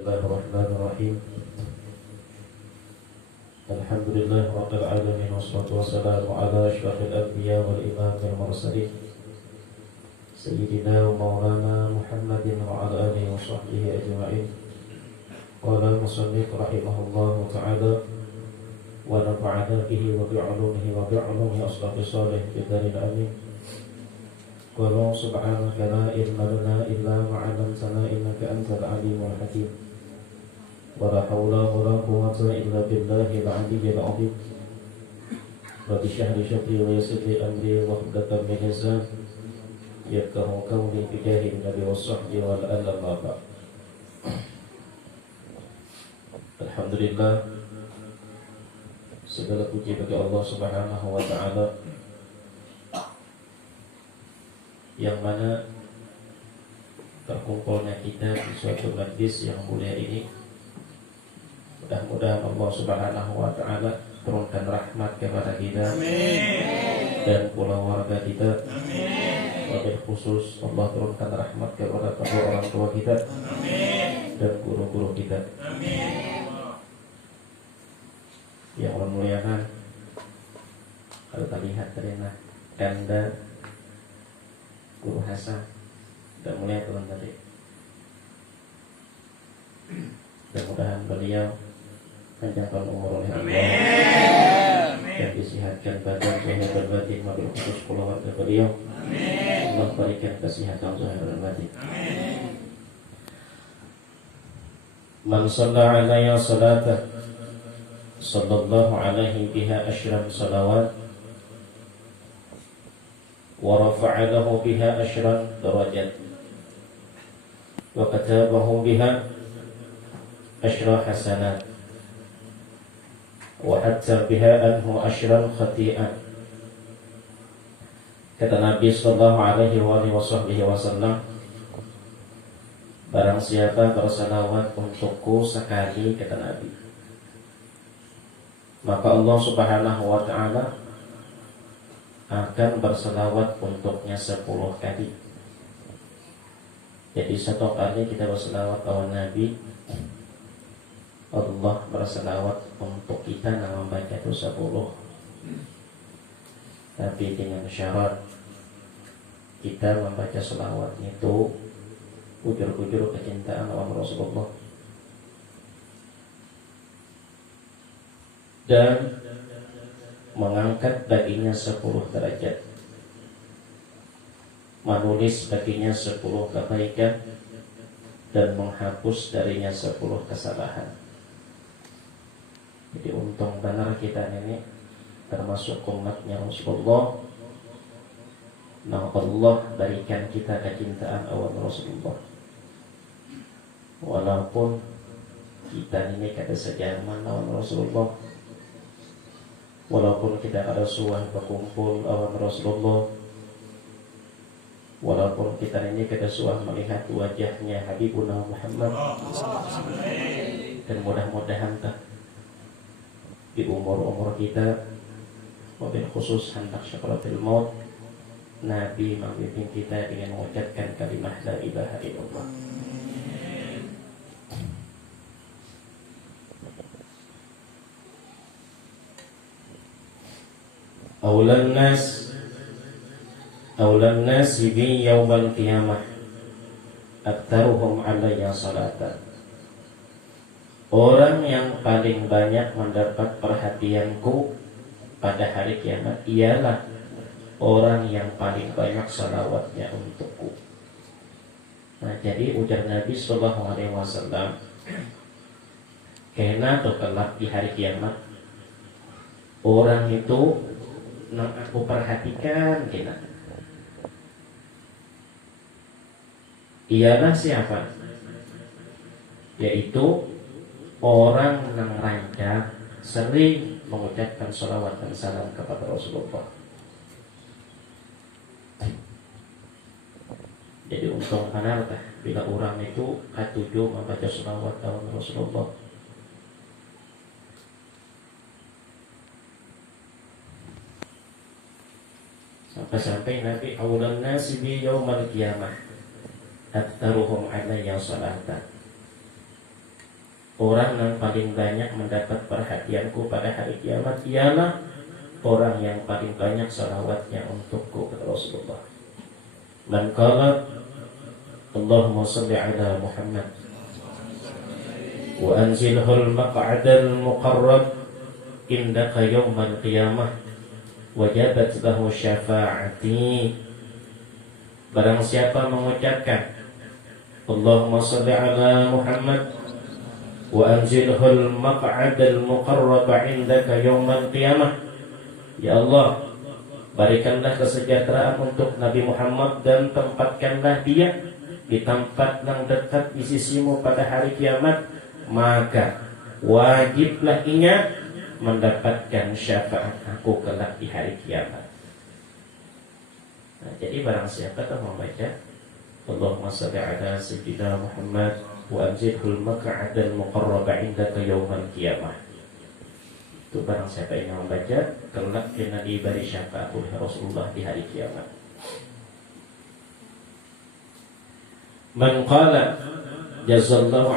Bismillahirrahmanirrahim. Alhamdulillah rabbil alamin wassalatu wassalamu ala asyrafil anbiya wal imamil mursalin sayyidina wa maulana Muhammadin wa ala alihi wa sahbihi ajma'in. Qala al-musannif rahimahullahu ta'ala wa nafa'ana bihi wa bi'ulumihi wa bi'ulumi aslafi salih bidarin amin. Qala subhanaka la ilma lana illa ma 'allamtana innaka antal alimul hakim. Wala haula wala quwwata illa billahil aliyyil azim. Rabbi shrah li sadri wa yassir li amri wahlul min lisani yafqahu qawli bi jahi nabi washabbi wal alam. Alhamdulillah, segala puji bagi Allah Subhanahu wa taala yang mana terkumpulnya kita di suatu majlis yang mulia ini. Mudah-mudahan Allah Subhanahu wa taala turunkan rahmat kepada kita. Amin. Dan pula warga kita. Amin. Wabil khusus Allah turunkan rahmat kepada kedua orang tua kita. Amin. Dan guru-guru kita. Amin. Yang memuliakan, kalau terlihat terina Anda Guru Hasan dan mulia turun tadi. Mudah-mudahan beliau panjangkan umur oleh Allah dan disihatkan badan zahir dan batin, wabil khusus keluarga beliau. Amin. Allah berikan kesehatan zahir dan batin. Amin. Man shalla alaihi salatan sallallahu alaihi biha asyram salawat wa rafa'a lahu biha asyram darajat wa katabahu biha asyra hasanat wa hatta biha anhu asyran khati'at. Kata Nabi sallallahu alaihi wasallam, barang siapa bersalawat untukku sekali, kata Nabi, maka Allah Subhanahu wa ta'ala akan bersalawat untuknya 10 kali. Jadi satu kali kita bersalawat kepada Nabi, Allah bersalawat untuk kita dalam membaca itu 10. Tapi dengan syarat kita membaca salawat itu ujur-ujur kecintaan kepada Rasulullah dan mengangkat baginya 10 derajat, menulis baginya 10 kebaikan dan menghapus darinya 10 kesalahan. Jadi untung benar kita ini termasuk umatnya Rasulullah. Nah, Allah berikan kita kecintaan awal Rasulullah. Walaupun kita ini kada sejaman awal Rasulullah, walaupun kita ada suah berkumpul awal Rasulullah, walaupun kita ini kada suah melihat wajahnya Habibuna Muhammad, dan mudah-mudahan di umur-umur kita, wabil khusus hendak syakaratul maut, Nabi membimbing kita dengan mengucapkan kalimah la ilaha illallah. Aulan nas bi yaumal qiyamah aktaruhum alayya salatan. Orang yang paling banyak mendapat perhatianku pada hari kiamat ialah orang yang paling banyak salawatnya untukku. Nah, jadi ujar Nabi sallallahu alaihi wasallam, kena atau kelak di hari kiamat orang itu nang aku perhatikan kena. Ialah siapa? Yaitu orang yang rancang sering mengucapkan salawat dan salam kepada Rasulullah. Jadi untung panarkah bila orang itu katuju membaca salawat kepada Rasulullah. Sampai-sampai Nabi awlan nasi bi yaumal qiyamah aktaruhum alayya salatan. orang yang paling banyak mendapat perhatianku pada hari kiamat ialah orang yang paling banyak salawatnya untukku, kata Rasulullah. Man qala Allahumma salli ala Muhammad wa anzilhul maq'adal muqarrab indaka yawmal qiyamah wajabat lahu syafa'ati. Barang siapa mengucapkan Allahumma salli ala Muhammad wa anzilhul maq'adal muqarrab indaka yawmal qiyamah, ya Allah, berikanlah kesejahteraan untuk Nabi Muhammad dan tempatkanlah dia di tempat yang dekat di sisimu pada hari kiamat, maka wajiblah ia mendapatkan syafaat aku kelak di hari kiamat. Nah, jadi barang siapa yang membaca Allahumma salli ala sayyidina Muhammad wa anzilhul maq'adal muqarrab indaka yawmal qiyamah, itu barang siapa yang membaca kelak kena diberi syafaat oleh Rasulullah di hari kiamat. Man qala jazallahu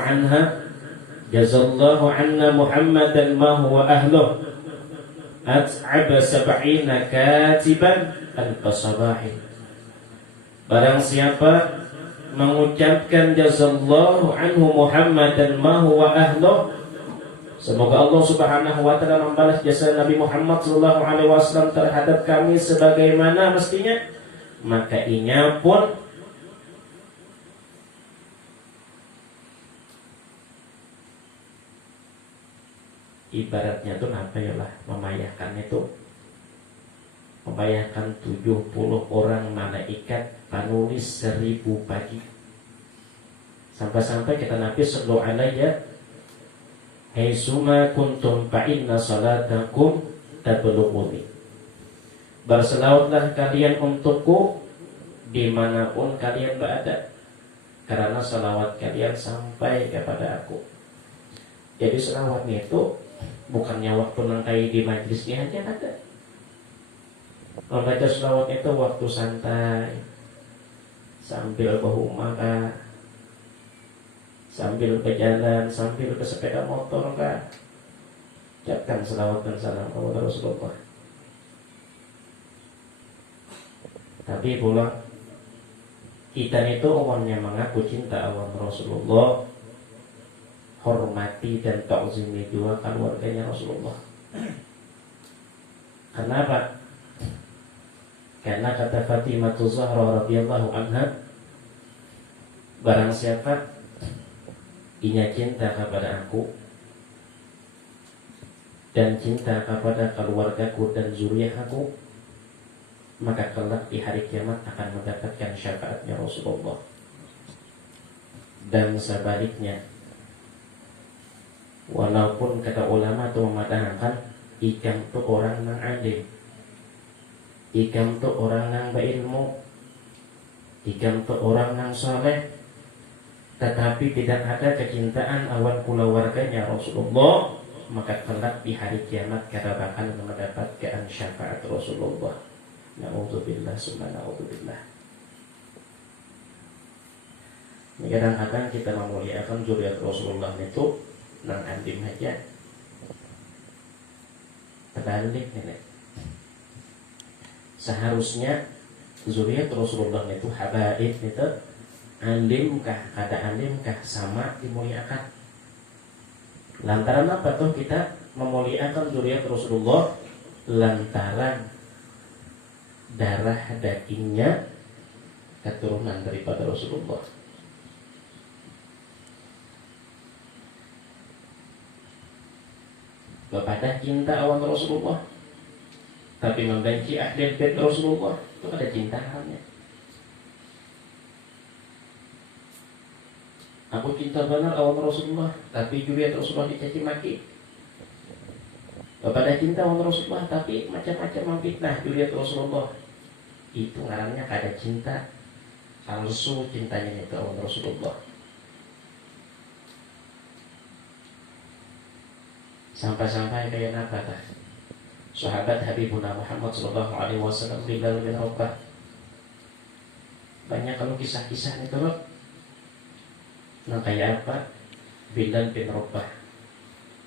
anna Muhammadan ma huwa ahluh at'aba sab'ina katiban al-sabahin. Barang siapa mengucapkan jazallahu anhu Muhammadan ma huwa ahluh, semoga Allah Subhanahu wa taala membalas jasa Nabi Muhammad sallallahu alaihi wasallam terhadap kami sebagaimana mestinya, maka inya pun ibaratnya tuh apa ya lah, membayangkan 70 orang malaikat penulis 1000 pagi, sampai kata Nabi sallallahu alaihi haitsuma kuntum fa inna salatakum tablughuni. Berselawatlah kalian untukku dimanapun kalian berada, karena salawat kalian sampai kepada aku. Jadi selawatnya itu bukannya waktu nangkai di majlisnya aja ada. Membaca selawat itu waktu santai, sambil berhumah, sambil berjalan, sambil bersepeda motor, ucapkan selawat dan salam kepada Rasulullah. Tapi pula kita itu awalnya mengaku cinta awan Rasulullah, hormati dan ta'zimi juga keluarganya Rasulullah. Kenapa? Karena kata Fatimah Zahra radhiyallahu anha, barang siapa inya cinta kepada aku dan cinta kepada keluargaku dan zuriatku, maka kelak di hari kiamat akan mendapatkan syafaatnya Rasulullah. Dan sebaliknya, walaupun kata ulama itu mematahkan ikam itu orang yang alim, ikam itu orang yang berilmu, ikam itu orang yang saleh, tetapi tidak ada kecintaan awan keluarganya Rasulullah, maka kelak di hari kiamat kita bakal mendapatkan syafaat Rasulullah. Na'udzubillah summa na'udzubillah. Kadang-kadang kita memuliakan zuriat Rasulullah itu nang andim aja, terbalik nih. Seharusnya zuriat Rasulullah itu habaib itu alimkah, ada alimkah sama dimuliakan. Lantaran apa tuh kita memuliakan zuriat Rasulullah? Lantaran darah dagingnya keturunan daripada Rasulullah. Kepada cinta awan Rasulullah, tapi membenci ahli bait Rasulullah, itu ada cintaannya. Aku cinta benar awan Rasulullah, tapi juga Rasulullah dicaci maki. Kepada cinta awan Rasulullah, tapi macam-macam memfitnah juga Rasulullah, itu ngarannya kada cinta palsu, cintanya itu awan Rasulullah. Sampai-sampai kayak apa tah? Sahabat Habibuna Muhammad sallallahu alaihi wasallam Bilal bin Rabah, banyak kalau kisah-kisah itu loh. Nah kayak apa? Bilal bin Rabah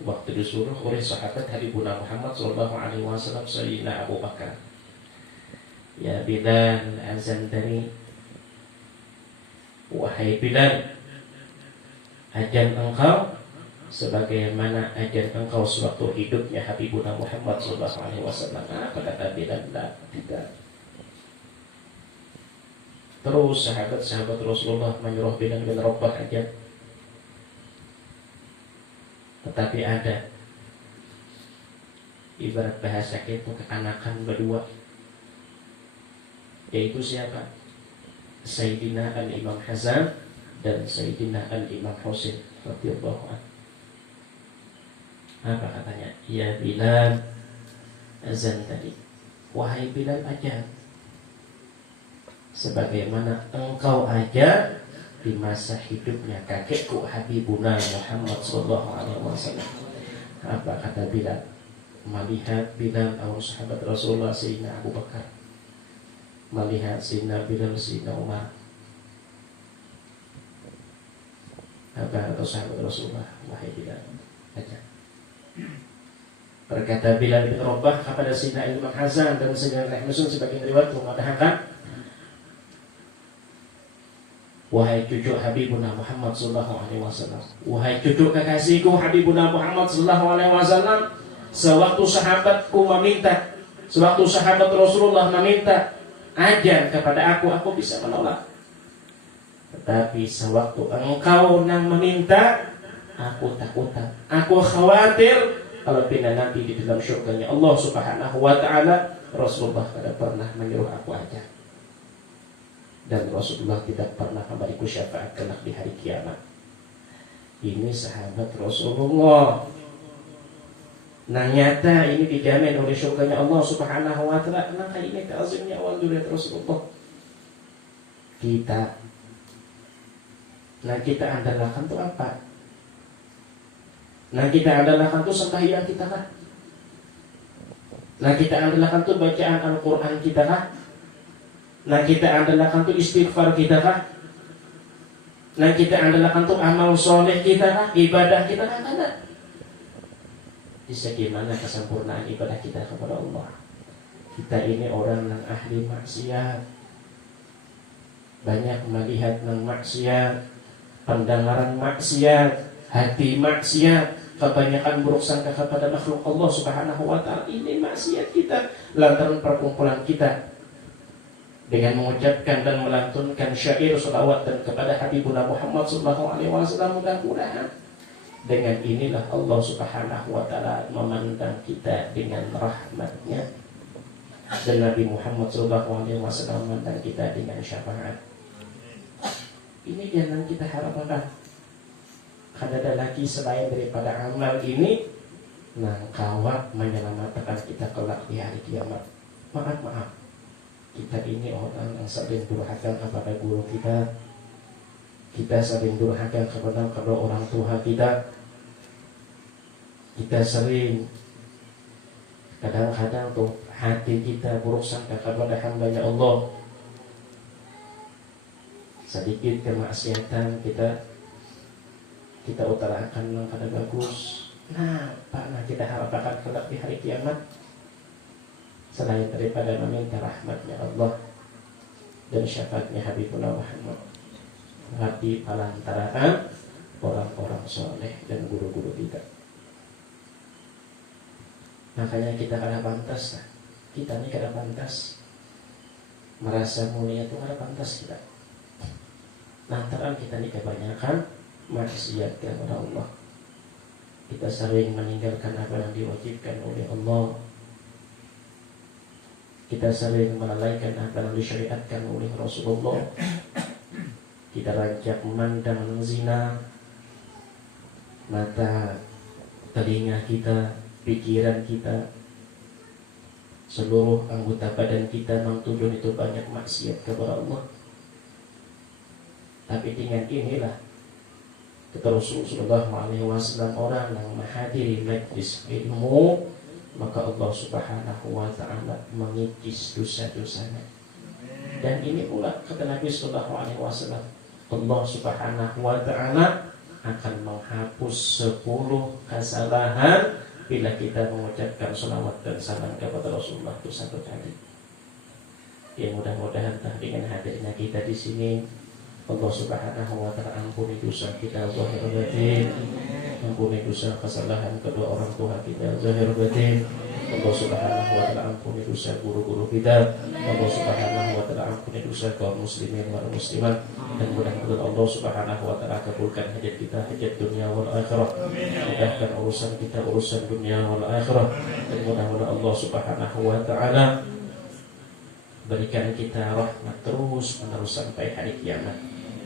waktu disuruh oleh sahabat Habibuna Muhammad sallallahu alaihi wasallam Sayyidina Abu Bakar, ya Bilal, azan tani, wahai Bilal, ajan engkau sebagaimana ajan engkau sewaktu hidupnya Habibuna Muhammad sallallahu alaihi wasallam. Apa kata Bilal? Tidak. Terus sahabat-sahabat Rasulullah menyuruh Bilal bin Rabah ajan. Tetapi ada ibarat bahasa itu kekanakan berdua, yaitu siapa? Sayyidina Al-Imam Hasan dan Sayyidina Al-Imam Husain radhiyallahu anhu. Apa katanya? Ya Bilal, azan tadi. Wahai Bilal, ajan sebagaimana engkau ajar di masa hidupnya kakekku Habibuna Muhammad sallallahu alaihi wasallam. Apa kata Bilal? Melihat Bilal awal sahabat Rasulullah Sayyidina Abu Bakar, melihat Sayyidina Bilal, Sayyidina Umar. Apa kata sahabat Rasulullah? Wahai Bilal, ajar. Berkata Bilal bin Rabah kepada Sayyidina Imam Hasan dan Sayyidina Al-Husain sebagian riwayat mengatakan, wahai cucu Habibuna Muhammad sallallahu alaihi wasallam, wahai cucu kekasihku Habibuna Muhammad sallallahu alaihi wasallam, sewaktu sahabatku meminta, sewaktu sahabat Rasulullah meminta ajar kepada aku bisa menolak. Tetapi sewaktu engkau nang meminta, aku takutan, aku khawatir kalau pindah nanti di dalam syurganya Allah Subhanahu wa taala. Rasulullah tidak pernah menyuruh aku ajar, dan Rasulullah tidak pernah memberiku syafaat kelak di hari kiamat. Ini sahabat Rasulullah. Nah nyata ini dijamin oleh syurganya Allah Subhanahu wa ta'ala. Nah kali ini ta'zimnya awal duriat Rasulullah. Kita andalkan itu apa? Nah kita andalkan itu sembahyang kita kah? Nah kita andalkan itu bacaan Al-Quran kita kah? Nah kita andalkan itu istighfar kita kah? Nah kita andalkan itu amal soleh kita kah? Ibadah kita kah? Ada. Bisa gimana kesempurnaan ibadah kita kepada Allah? Kita ini orang yang ahli maksiat, banyak melihat yang maksiat, pendengaran maksiat, hati maksiat, kebanyakan buruk sangka kepada makhluk Allah Subhanahu wa ta'ala. Ini maksiat kita lantaran perkumpulan kita dengan mengucapkan dan melantunkan syair salawat dan kepada Habibuna Muhammad sallallahu alaihi wasallam. Mudah-mudahan dengan inilah Allah Subhanahu wa ta'ala memandang kita dengan rahmatnya, dan Nabi Muhammad sallallahu alaihi wasallam memandang kita dengan syafaat. Ini jangan kita harapkan. Karena ada lagi selain daripada amal ini, nah kawat menyelamatkan kita kelak di hari kiamat. Maaf, kita ini orang yang sering durhaka kepada guru kita, kita sering durhaka kepada orang tua kita, kita sering kadang-kadang tuh hati kita buruk sangka kepada hamba-Nya Allah. Sedikit kemaksiatan kita utarakan yang kada bagus. Nah kita harapkan kelak di hari kiamat, selain daripada meminta rahmatnya Allah dan syafaatnya Habibuna Muhammad, hati palantaraan orang-orang soleh dan guru-guru kita. Makanya kita kada pantas, kita ini kada pantas merasa mulia itu, kada pantas kita. Lantaran kita ini kebanyakan maksiat kepada Allah. Kita sering meninggalkan apa yang diwajibkan oleh Allah. Kita sering melalaikan apa yang disyariatkan oleh Rasulullah. Kita rancak memandang zina. Mata, telinga kita, pikiran kita, seluruh anggota badan kita mengtujuan itu banyak maksiat kepada Allah. Tapi dengan inilah kata Rasulullah SAW, orang yang menghadiri majlis ilmu, maka Allah Subhanahu wa ta'ala mengikis dosa-dosanya. Dan ini pula kata Nabi SAW, Allah Subhanahu wa ta'ala akan menghapus 10 kesalahan bila kita mengucapkan salawat dan salam kepada Rasulullah itu satu kali. Ya mudah-mudahan dengan hadirnya kita di sini Allah Subhanahu wa taala ampuni dosa kita zahir batin, ampuni dosa kesalahan kedua orang tua kita zahir batin. Allah Subhanahu wa taala ampuni dosa guru-guru kita. Allah Subhanahu wa taala ampuni dosa kaum muslimin wal muslimat. Dan mudah-mudahan Allah Subhanahu wa taala kabulkan hajat kita, hajat dunia wal akhirah. Mudahkan urusan kita, urusan dunia wal akhirah. Dan mudah-mudahan Allah Subhanahu wa taala berikan kita rahmat terus menerus sampai hari kiamat.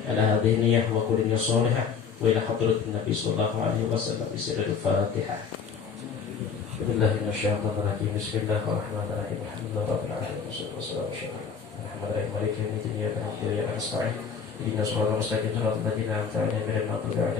Ala hadhihi niyyah wa kulli niyyah shalihah wa ila hadratin Nabi sallallahu alaihi wasallam bi sirril Fatihah. Billahi minasyaitonir rajim. Bismillahirrahmanirrahim. Alhamdulillahirabbil alamin. Wassalatu wassalamu ala Muhammadin maliki yaumiddin. Iyyaka na'budu wa iyyaka nasta'in. Ihdinas siratal mustaqim. Shiratal ladzina an'amta 'alaihim ghairil maghdubi 'alaihim